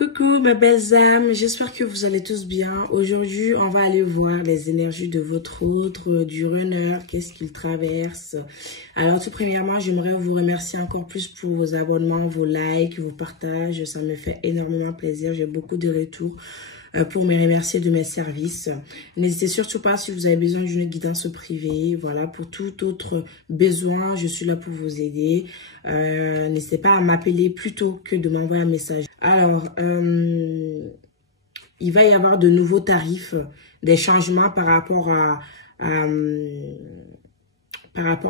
Coucou mes belles âmes, j'espère que vous allez tous bien. Aujourd'hui, on va aller voir les énergies de votre autre, du runner, qu'est-ce qu'il traverse. Alors tout premièrement, j'aimerais vous remercier encore plus pour vos abonnements, vos likes, vos partages. Ça me fait énormément plaisir, j'ai beaucoup de retours pour me remercier de mes services. N'hésitez surtout pas si vous avez besoin d'une guidance privée. Voilà, pour tout autre besoin, je suis là pour vous aider. N'hésitez pas à m'appeler plutôt que de m'envoyer un message. Alors, il va y avoir de nouveaux tarifs, des changements par rapport à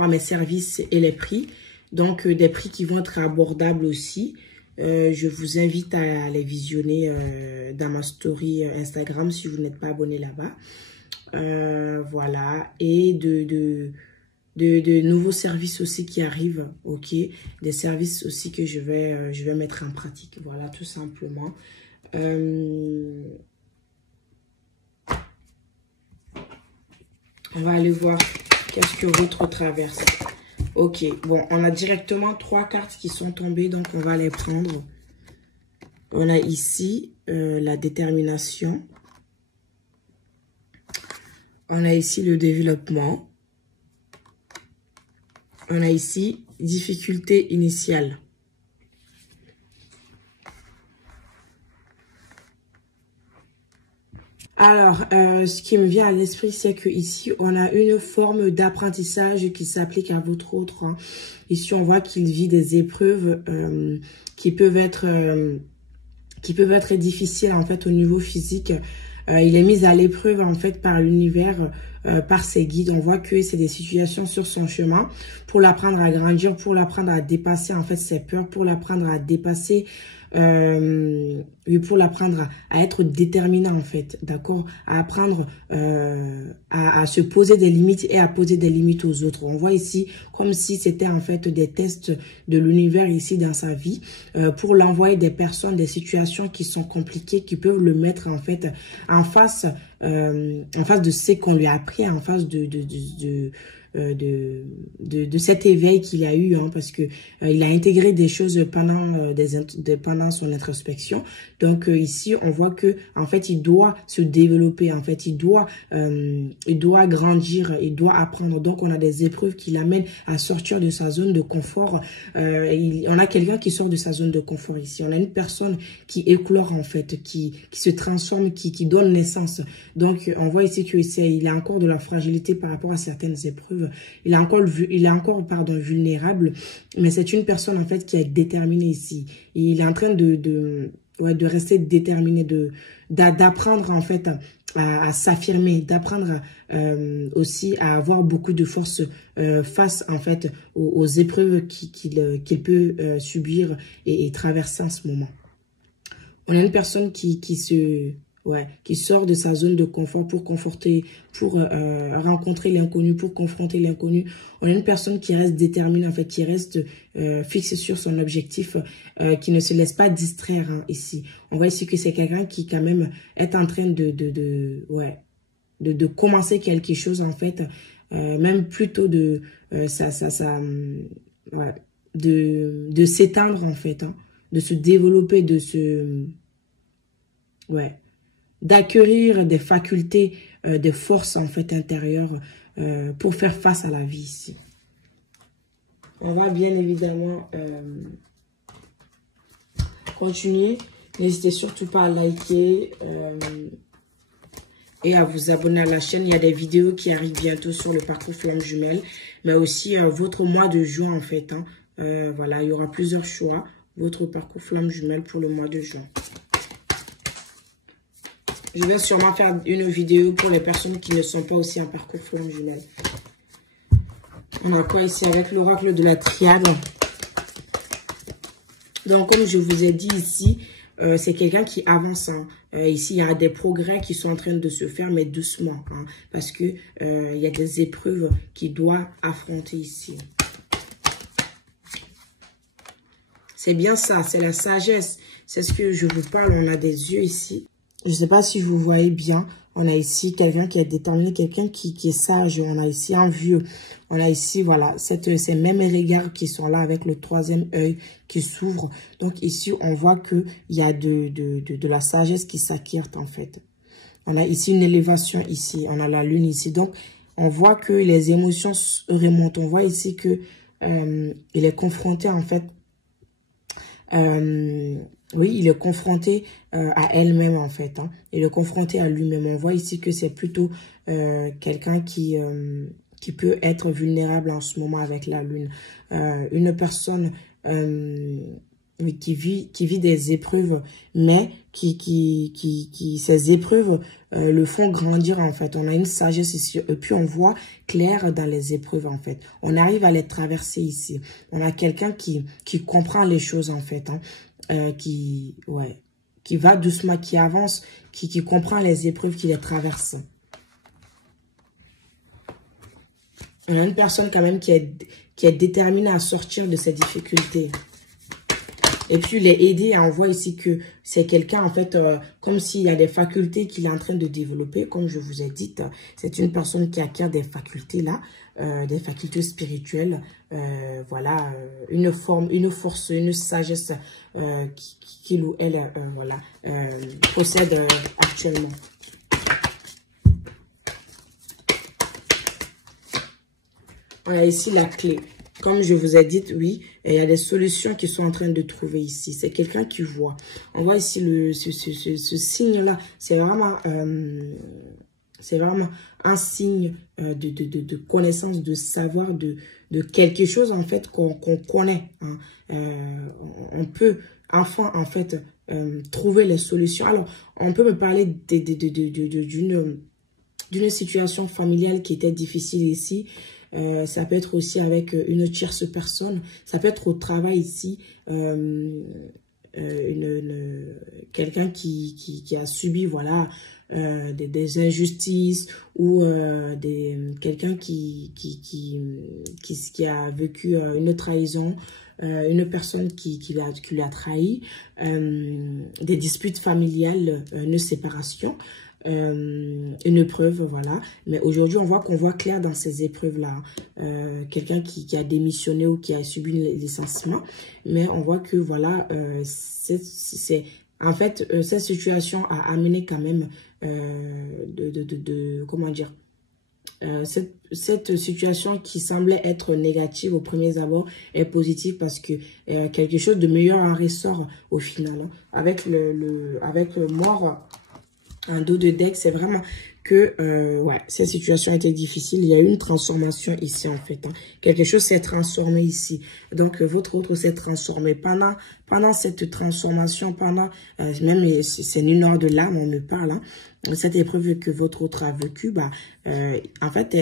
mes services et les prix. Donc, des prix qui vont être abordables aussi. Je vous invite à les visionner dans ma story Instagram si vous n'êtes pas abonné là-bas. Voilà. Et de nouveaux services aussi qui arrivent. Ok. Des services aussi que je vais mettre en pratique. Voilà, tout simplement. On va aller voir qu'est-ce que votre traverse. Ok, bon, on a directement 3 cartes qui sont tombées, donc on va les prendre. On a ici la détermination. On a ici le développement. On a ici difficulté initiale. Alors, ce qui me vient à l'esprit, c'est que ici on a une forme d'apprentissage qui s'applique à votre autre. Hein. Ici, on voit qu'il vit des épreuves qui peuvent être difficiles en fait au niveau physique. Il est mis à l'épreuve en fait par l'univers, par ses guides. On voit que c'est des situations sur son chemin pour l'apprendre à grandir, pour l'apprendre à dépasser en fait ses peurs, pour l'apprendre à dépasser, pour l'apprendre à être déterminant en fait, d'accord, à apprendre à se poser des limites et à poser des limites aux autres. On voit ici comme si c'était en fait des tests de l'univers ici dans sa vie pour l'envoyer des personnes, des situations qui sont compliquées, qui peuvent le mettre en fait en face de ce qu'on lui a appris, en face de cet éveil qu'il a eu, hein, parce que il a intégré des choses pendant son introspection. Donc ici on voit que en fait il doit se développer, en fait il doit grandir, il doit apprendre. Donc on a des épreuves qui l'amènent à sortir de sa zone de confort. On a quelqu'un qui sort de sa zone de confort ici. On a une personne qui éclore en fait, qui se transforme, qui donne naissance. Donc on voit ici qu'il a encore de la fragilité par rapport à certaines épreuves. Il est encore vulnérable, mais c'est une personne en fait qui est déterminée ici. Il est en train de rester déterminé, d'apprendre en fait à s'affirmer, d'apprendre aussi à avoir beaucoup de force face en fait aux épreuves qu'il peut subir et traverser en ce moment. On a une personne qui sort de sa zone de confort pour rencontrer l'inconnu, pour confronter l'inconnu. On a une personne qui reste déterminée, en fait, qui reste fixée sur son objectif, qui ne se laisse pas distraire, hein, ici. On voit ici que c'est quelqu'un qui, quand même, est en train de commencer quelque chose, en fait, même plutôt de s'étendre, en fait, hein, de se développer, d'acquérir des facultés, des forces en fait intérieures pour faire face à la vie ici. On va bien évidemment continuer. N'hésitez surtout pas à liker et à vous abonner à la chaîne. Il y a des vidéos qui arrivent bientôt sur le parcours flamme jumelle, mais aussi votre mois de juin en fait. Hein. Voilà, il y aura plusieurs choix. Votre parcours flamme jumelle pour le mois de juin. Je vais sûrement faire une vidéo pour les personnes qui ne sont pas aussi en parcours flamme jumelle. On a quoi ici avec l'oracle de la triade? Donc, comme je vous ai dit ici, c'est quelqu'un qui avance. Hein. Ici, il y a des progrès qui sont en train de se faire, mais doucement. Hein, parce que il y a des épreuves qu'il doit affronter ici. C'est bien ça, c'est la sagesse. C'est ce que je vous parle. On a des yeux ici. Je ne sais pas si vous voyez bien. On a ici quelqu'un qui est déterminé, quelqu'un qui est sage. On a ici un vieux. On a ici, voilà, ces mêmes regards qui sont là avec le troisième œil qui s'ouvre. Donc ici, on voit qu'il y a de la sagesse qui s'acquiert en fait. On a ici une élévation ici. On a la lune ici. Donc, on voit que les émotions remontent. On voit ici que il est confronté en fait. Oui, il est confronté à elle-même en fait. Hein. Il est confronté à lui-même. On voit ici que c'est plutôt quelqu'un qui peut être vulnérable en ce moment avec la lune. Une personne qui vit des épreuves, mais ces épreuves le font grandir en fait. On a une sagesse ici et puis on voit clair dans les épreuves en fait. On arrive à les traverser ici. On a quelqu'un qui comprend les choses en fait, hein, qui va doucement, qui avance, qui comprend les épreuves, qui les traverse. On a une personne quand même qui est déterminée à sortir de ces difficultés. Et puis, les aider, on voit ici que c'est quelqu'un, en fait, comme s'il y a des facultés qu'il est en train de développer. Comme je vous ai dit, c'est une personne qui acquiert des facultés là, des facultés spirituelles. Voilà, une force, une sagesse qu'il ou elle voilà, possède actuellement. On a ici la clé. Comme je vous ai dit, oui, il y a des solutions qui sont en train de trouver ici. C'est quelqu'un qui voit. On voit ici ce signe-là. C'est vraiment un signe de connaissance, de savoir, de quelque chose en fait qu'on connaît. Hein. On peut enfin en fait trouver les solutions. Alors, on peut me parler d'une situation familiale qui était difficile ici. Ça peut être aussi avec une tierce personne. Ça peut être au travail ici. Quelqu'un qui a subi voilà, des injustices ou quelqu'un qui a vécu une trahison. Une personne qui lui a trahi. Des disputes familiales, une séparation. Une épreuve, voilà. Mais aujourd'hui, on voit qu'on voit clair dans ces épreuves-là. Quelqu'un qui a démissionné ou qui a subi un licenciement. Mais on voit que, voilà, en fait, cette situation a amené quand même comment dire, cette situation qui semblait être négative au premier abord est positive parce que quelque chose de meilleur en ressort au final. Hein. Avec le mort un dos de deck, c'est vraiment que ouais, cette situation était difficile. Il y a eu une transformation ici en fait. Hein. Quelque chose s'est transformé ici. Donc votre autre s'est transformé. Pendant cette transformation, même c'est une heure de l'âme, on me parle. Hein. Cette épreuve que votre autre a vécue, bah, en fait,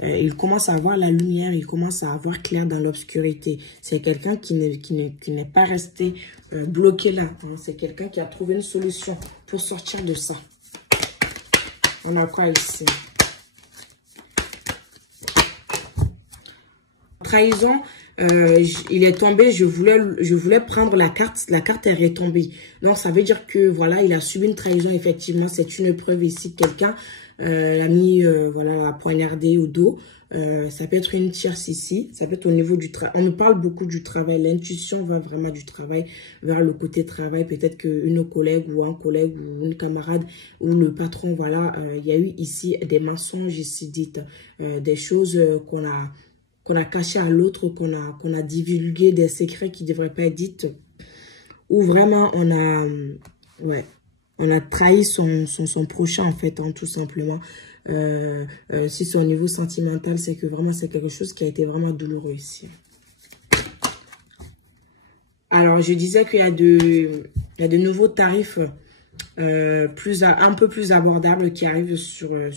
il commence à voir la lumière, il commence à avoir clair dans l'obscurité. C'est quelqu'un qui n'est pas resté bloqué là. Hein. C'est quelqu'un qui a trouvé une solution pour sortir de ça. On a quoi ici? Trahison, il est tombé, je voulais prendre la carte est retombée. Donc ça veut dire que voilà, il a subi une trahison, effectivement, c'est une preuve ici. Quelqu'un l'a mis, voilà, l'a poignardé au dos. Ça peut être une tierce ici, ça peut être au niveau du travail. On me parle beaucoup du travail, l'intuition va vraiment du travail vers le côté travail. Peut-être qu'une collègue ou un collègue ou une camarade ou le patron, voilà, il y a eu ici des mensonges ici dites, des choses qu'on a cachées à l'autre, qu'on a divulgué, des secrets qui ne devraient pas être dites. Ou vraiment on a trahi son prochain en fait, hein, tout simplement. Si c'est au niveau sentimental, c'est que vraiment c'est quelque chose qui a été vraiment douloureux ici. Alors je disais qu'il y a de nouveaux tarifs un peu plus abordables qui arrivent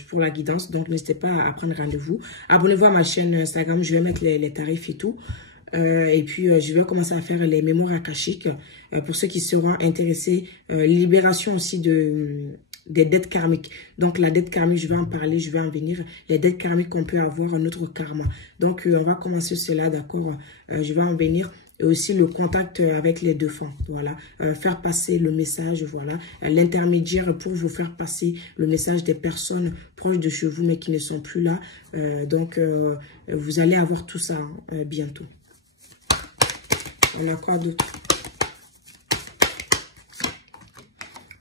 pour la guidance. Donc n'hésitez pas à prendre rendez-vous. Abonnez-vous à ma chaîne Instagram, je vais mettre les tarifs et tout. Et puis je vais commencer à faire les mémoires akashiques pour ceux qui seront intéressés. Libération aussi des dettes karmiques. Donc la dette karmique, je vais en parler, je vais en venir. Les dettes karmiques qu'on peut avoir, notre karma. Donc on va commencer cela, d'accord. Je vais en venir. et aussi le contact avec les défunts. Voilà, faire passer le message, voilà, l'intermédiaire pour vous faire passer le message des personnes proches de chez vous mais qui ne sont plus là. Donc, vous allez avoir tout ça bientôt. On a quoi d'autre?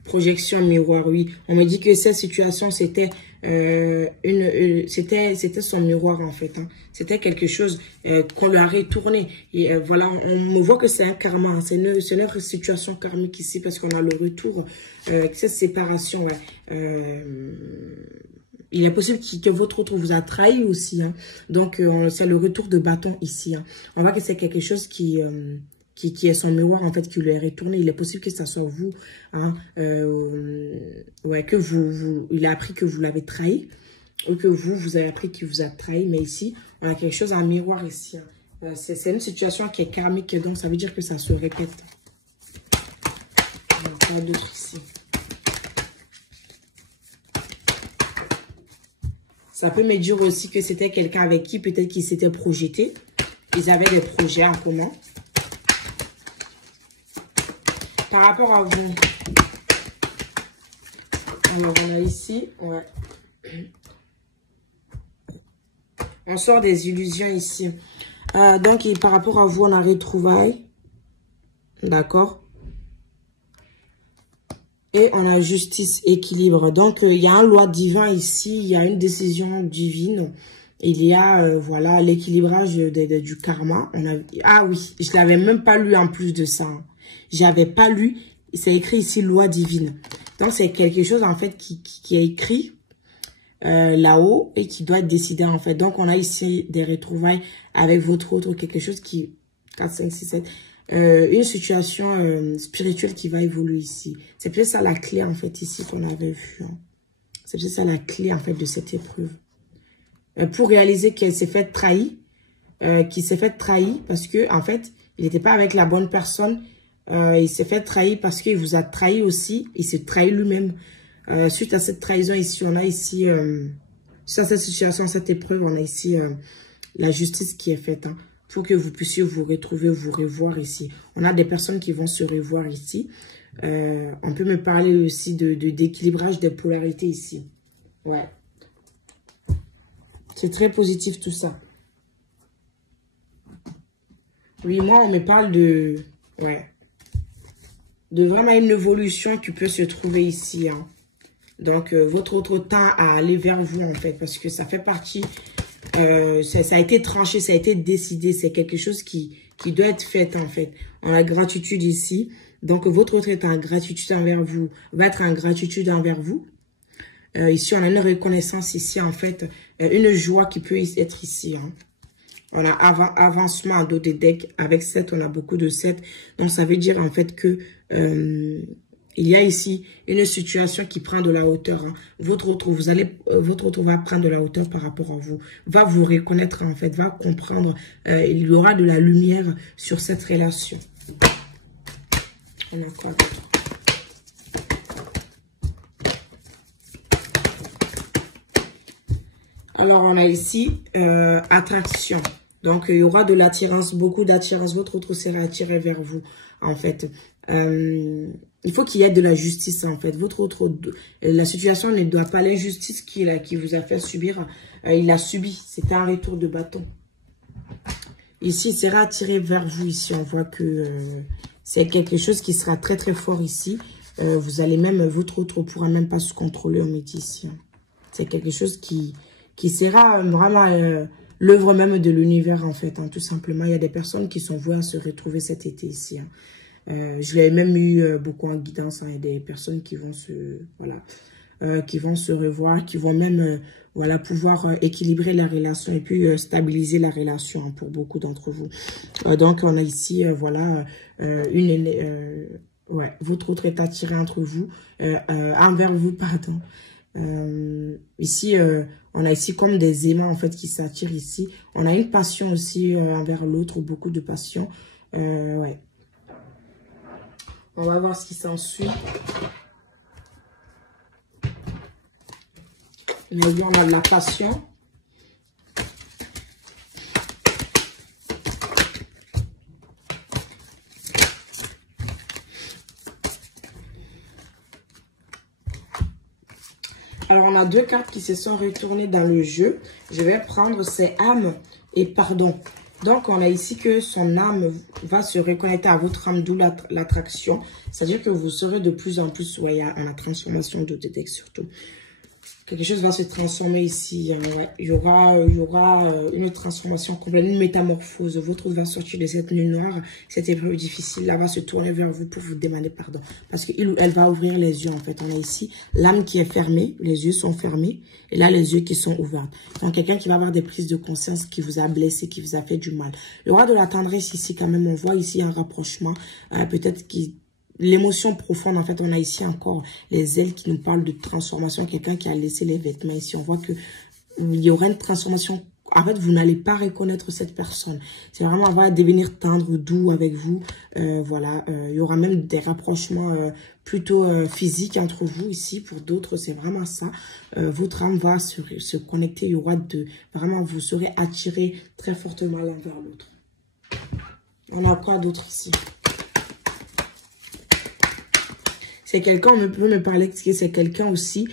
Projection miroir, oui. On me dit que cette situation, c'était c'était son miroir en fait. Hein. C'était quelque chose qu'on lui a retourné. Et voilà, on me voit que c'est un karma. Hein. C'est notre situation karmique ici parce qu'on a le retour, cette séparation. Ouais. Il est possible que votre autre vous a trahi aussi. Hein. Donc, c'est le retour de bâton ici. Hein. On voit que c'est quelque chose qui est son miroir, en fait, qui lui est retourné. Il est possible que ça soit vous. Hein. Ouais, que il a appris que vous l'avez trahi. Ou que vous avez appris qu'il vous a trahi. Mais ici, on a quelque chose en miroir ici. Hein. C'est une situation qui est karmique. Donc, ça veut dire que ça se répète. On n'a pas d'autre ici. Ça peut me dire aussi que c'était quelqu'un avec qui peut-être qu'ils s'étaient projetés. Ils avaient des projets en commun. Par rapport à vous. Alors, on a ici. Ouais. On sort des illusions ici. Donc, par rapport à vous, on a retrouvailles. D'accord. Et on a justice, équilibre. Donc, il y a un loi divin ici. Il y a une décision divine. Il y a, voilà, l'équilibrage du karma. Ah oui, je ne l'avais même pas lu en plus de ça. Hein. J'avais pas lu. C'est écrit ici, loi divine. Donc, c'est quelque chose, en fait, qui est écrit là-haut et qui doit être décidé, en fait. Donc, on a ici des retrouvailles avec votre autre, quelque chose qui... 4, 5, 6, 7... une situation spirituelle qui va évoluer ici. C'est peut-être ça la clé, en fait, ici, qu'on avait vu. Hein. C'est peut-être ça la clé, en fait, de cette épreuve. Pour réaliser qu'elle s'est fait trahir, qu'il s'est fait trahir parce que, en fait, il n'était pas avec la bonne personne. Il s'est fait trahir parce qu'il vous a trahi aussi. Il s'est trahi lui-même. Suite à cette trahison ici, on a ici, sur cette situation, cette épreuve, on a ici la justice qui est faite. Hein. Pour que vous puissiez vous retrouver, vous revoir ici. On a des personnes qui vont se revoir ici. On peut me parler aussi d'équilibrage des polarités ici. Ouais. C'est très positif tout ça. Oui, moi, on me parle de... Ouais. De vraiment une évolution qui peut se trouver ici. Hein. Donc, votre autre temps à aller vers vous, en fait. Parce que ça fait partie... ça a été tranché, ça a été décidé. C'est quelque chose qui doit être fait, en fait. On a gratitude ici. Donc, votre autre est en gratitude envers vous. Va être en gratitude envers vous. Ici, on a une reconnaissance ici, en fait. Une joie qui peut être ici. Hein. On a avancement en dos des decks. Avec 7, on a beaucoup de 7. Donc, ça veut dire, en fait, que... il y a ici une situation qui prend de la hauteur. Hein. Votre autre va prendre de la hauteur par rapport à vous. Va vous reconnaître, en fait. Va comprendre. Il y aura de la lumière sur cette relation. On a quoi d'autre? Alors, on a ici attraction. Donc, il y aura de l'attirance, beaucoup d'attirance. Votre autre sera attiré vers vous, en fait. Il faut qu'il y ait de la justice, en fait. Votre autre, la situation ne doit pas l'injustice qui vous a fait subir. Il a subi. C'était un retour de bâton. Ici, il sera attiré vers vous. Ici, on voit que c'est quelque chose qui sera très, très fort ici. Vous allez même, votre autre ne pourra même pas se contrôler, on me dit ici. Hein. C'est quelque chose qui sera vraiment l'œuvre même de l'univers, en fait. Hein, tout simplement, il y a des personnes qui sont vouées à se retrouver cet été ici. Hein. Je l'ai même eu beaucoup en guidance. Hein. Il y a des personnes qui vont qui vont se revoir, qui vont même voilà, pouvoir équilibrer la relation et puis stabiliser la relation hein, pour beaucoup d'entre vous. Donc, on a ici, voilà, ouais, votre autre est attiré entre vous, envers vous, pardon. Ici, on a ici comme des aimants en fait qui s'attirent ici. On a une passion aussi envers l'autre, beaucoup de passion. Ouais. On va voir ce qui s'ensuit. Mais oui, on a de la passion. Alors, on a 2 cartes qui se sont retournées dans le jeu. Je vais prendre ces âmes et pardon. Donc, on a ici que son âme va se reconnecter à votre âme, d'où l'attraction. C'est-à-dire que vous serez de plus en plus, ouais, en la transformation de deck surtout. Quelque chose va se transformer ici. Hein, ouais. Il y aura une transformation complète, une métamorphose. Votre va sortir de cette nuit noire, cette épreuve difficile. Là, va se tourner vers vous pour vous demander pardon. Parce qu'il ou elle va ouvrir les yeux, en fait. On a ici l'âme qui est fermée. Les yeux sont fermés. Et là, les yeux qui sont ouverts. Donc, quelqu'un qui va avoir des prises de conscience, qui vous a blessé, qui vous a fait du mal. Le roi de la tendresse ici, quand même, on voit ici un rapprochement. Peut-être qui... L'émotion profonde, en fait, on a ici encore les ailes qui nous parlent de transformation. Quelqu'un qui a laissé les vêtements ici. On voit que il y aura une transformation. En fait, vous n'allez pas reconnaître cette personne. C'est vraiment, elle va devenir tendre, doux avec vous. Voilà. Il y aura même des rapprochements plutôt physiques entre vous ici. Pour d'autres, c'est vraiment ça. Votre âme va se connecter. Il y aura vraiment, vous serez attiré très fortement l'un vers l'autre. On a quoi d'autre ici? C'est quelqu'un, on peut me parler que c'est quelqu'un aussi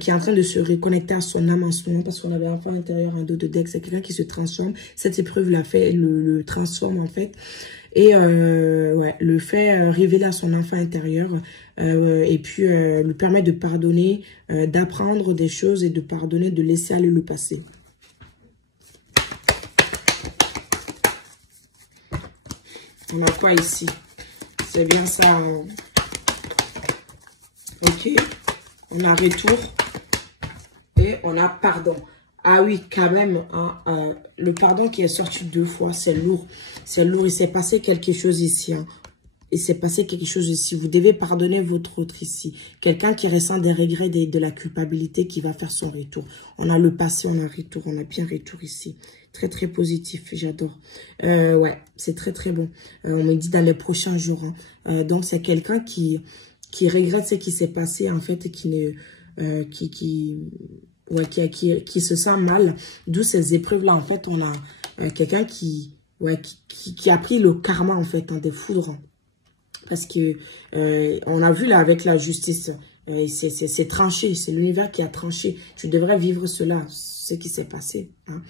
qui est en train de se reconnecter à son âme en ce moment parce qu'on avait un enfant intérieur, un dos de deck. C'est quelqu'un qui se transforme. Cette épreuve l'a fait, le transforme en fait. Et ouais, le fait révéler à son enfant intérieur et puis lui permet de pardonner, d'apprendre des choses et de pardonner, de laisser aller le passé. On a quoi ici? C'est bien ça. Ok, on a retour et on a pardon. Ah oui, quand même, hein, le pardon qui est sorti 2 fois, c'est lourd. C'est lourd, il s'est passé quelque chose ici. Hein. Il s'est passé quelque chose ici. Vous devez pardonner votre autre ici. Quelqu'un qui ressent des regrets, de la culpabilité qui va faire son retour. On a le passé, on a retour, on a bien retour ici. Très, très positif, j'adore. Ouais, c'est très, très bon. On me dit dans les prochains jours. Hein. Donc, c'est quelqu'un qui regrette ce qui s'est passé, en fait, qui se sent mal. D'où ces épreuves-là, en fait, on a quelqu'un qui a pris le karma, en fait, hein, des foudres. Parce que on a vu là avec la justice, c'est tranché, c'est l'univers qui a tranché. Tu devrais vivre cela, ce qui s'est passé. Hein.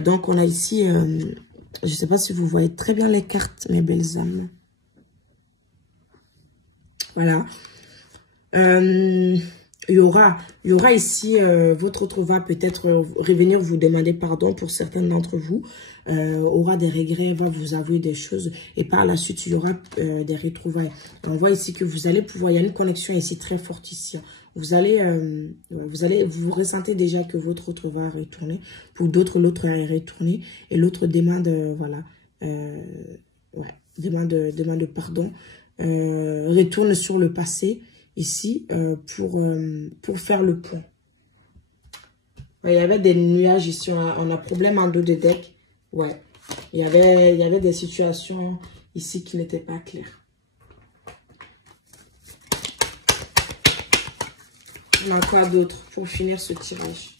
Donc, on a ici, je ne sais pas si vous voyez très bien les cartes, mes belles âmes. Voilà. Il y aura ici, votre autre va peut-être revenir vous demander pardon pour certains d'entre vous. Aura des regrets, va vous avouer des choses. Et par la suite, il y aura des retrouvailles. On voit ici que vous allez pouvoir, il y a une connexion ici très forte ici. Vous ressentez déjà que votre autre va retourner. Pour d'autres, l'autre est retourné. Et l'autre demande, voilà, demande pardon. Retourne sur le passé ici pour faire le point. Ouais, il y avait des nuages ici, on a problème en dos de deck. Ouais, il y avait des situations ici qui n'étaient pas claires. On a quoi d'autre pour finir ce tirage?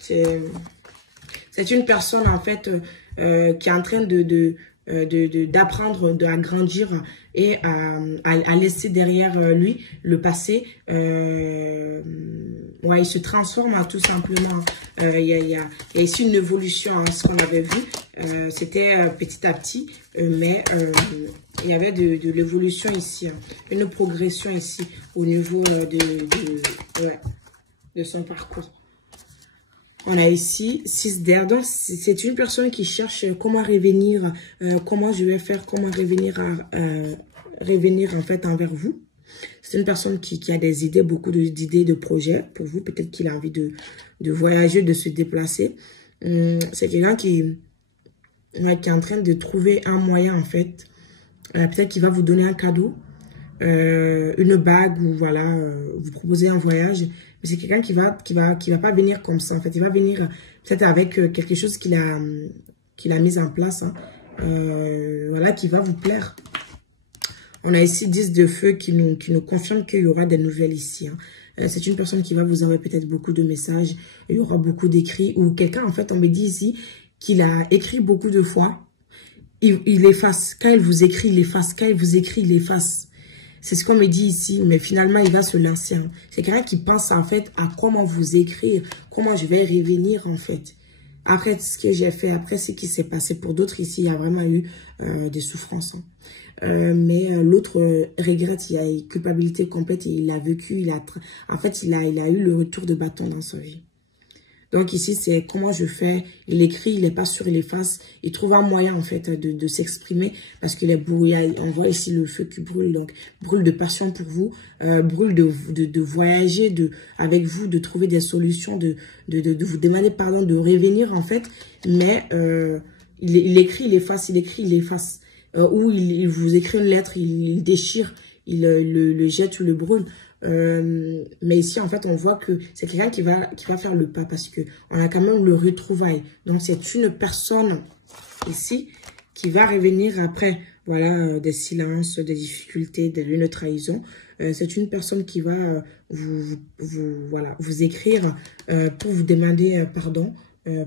C'est une personne en fait qui est en train d'apprendre, à grandir et à laisser derrière lui le passé. Ouais, il se transforme hein, tout simplement. Il y a ici une évolution, hein, ce qu'on avait vu. C'était petit à petit, mais il y avait de l'évolution ici, hein, une progression ici au niveau de son parcours. On a ici 6 d'air. Donc, c'est une personne qui cherche comment revenir, comment je vais faire, comment revenir en fait envers vous. C'est une personne qui a des idées, beaucoup d'idées, de projets pour vous. Peut-être qu'il a envie de voyager, de se déplacer. C'est quelqu'un qui est en train de trouver un moyen en fait. Peut-être qu'il va vous donner un cadeau, une bague ou voilà, vous proposer un voyage. Mais c'est quelqu'un qui va pas venir comme ça. En fait, il va venir peut-être avec quelque chose qu'il a mis en place. Hein. Voilà, qui va vous plaire. On a ici 10 de feu qui nous confirme qu'il y aura des nouvelles ici. Hein. C'est une personne qui va vous envoyer peut-être beaucoup de messages. Il y aura beaucoup d'écrits. Ou quelqu'un, en fait, on me dit ici qu'il a écrit beaucoup de fois. Il efface. Quand il vous écrit, il efface. Quand il vous écrit, il efface. C'est ce qu'on me dit ici, mais finalement, il va se lancer. Hein. C'est quelqu'un qui pense en fait à comment vous écrire, comment je vais revenir en fait. Après ce que j'ai fait, après ce qui s'est passé pour d'autres ici, il y a vraiment eu des souffrances. Hein. Mais l'autre regrette, il y a une culpabilité complète, et il a vécu, en fait, il a eu le retour de bâton dans sa vie. Donc ici, c'est comment je fais. Il écrit, il n'est pas sûr, il efface. Il trouve un moyen, en fait, de s'exprimer parce qu'il est brouillard. On voit ici le feu qui brûle. Donc, brûle de passion pour vous, brûle de voyager avec vous, de trouver des solutions, de vous demander pardon, de revenir, en fait. Mais il écrit, il efface, il écrit, il efface. Ou il vous écrit une lettre, il déchire, il le jette ou le brûle. Mais ici, en fait, on voit que c'est quelqu'un qui va faire le pas parce que on a quand même le retrouvaille. Donc, c'est une personne ici qui va revenir après, voilà, des silences, des difficultés, d'une trahison. C'est une personne qui va vous écrire pour vous demander pardon.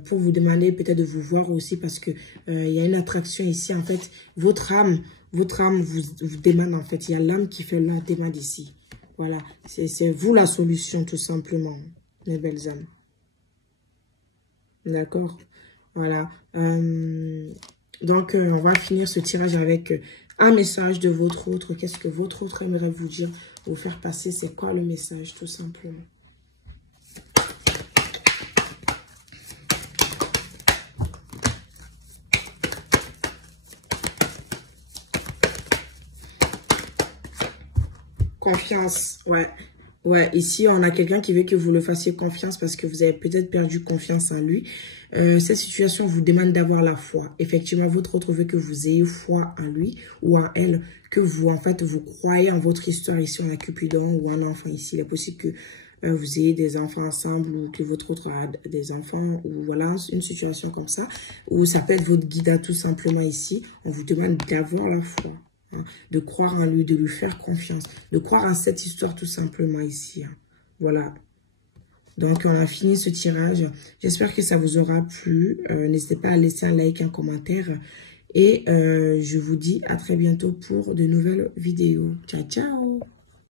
Pour vous demander peut-être de vous voir aussi parce que il y a une attraction ici. En fait, votre âme vous demande en fait. Il y a l'âme qui fait la demande ici. Voilà, c'est vous la solution tout simplement, mes belles âmes. D'accord. Voilà. Donc, on va finir ce tirage avec un message de votre autre. Qu'est-ce que votre autre aimerait vous dire, vous faire passer? C'est quoi le message tout simplement? Confiance, ouais. Ouais, ici, on a quelqu'un qui veut que vous le fassiez confiance parce que vous avez peut-être perdu confiance en lui. Cette situation vous demande d'avoir la foi. Effectivement, votre autre veut que vous ayez foi en lui ou en elle, que vous, en fait, vous croyez en votre histoire ici, on a Cupidon ou un enfant ici. Il est possible que vous ayez des enfants ensemble ou que votre autre a des enfants ou voilà, une situation comme ça. Ou ça peut être votre guide tout simplement ici. On vous demande d'avoir la foi. Hein, de croire en lui, de lui faire confiance, de croire en cette histoire tout simplement ici. Hein. Voilà. Donc, on a fini ce tirage. J'espère que ça vous aura plu. N'hésitez pas à laisser un like, un commentaire. Et je vous dis à très bientôt pour de nouvelles vidéos. Ciao, ciao!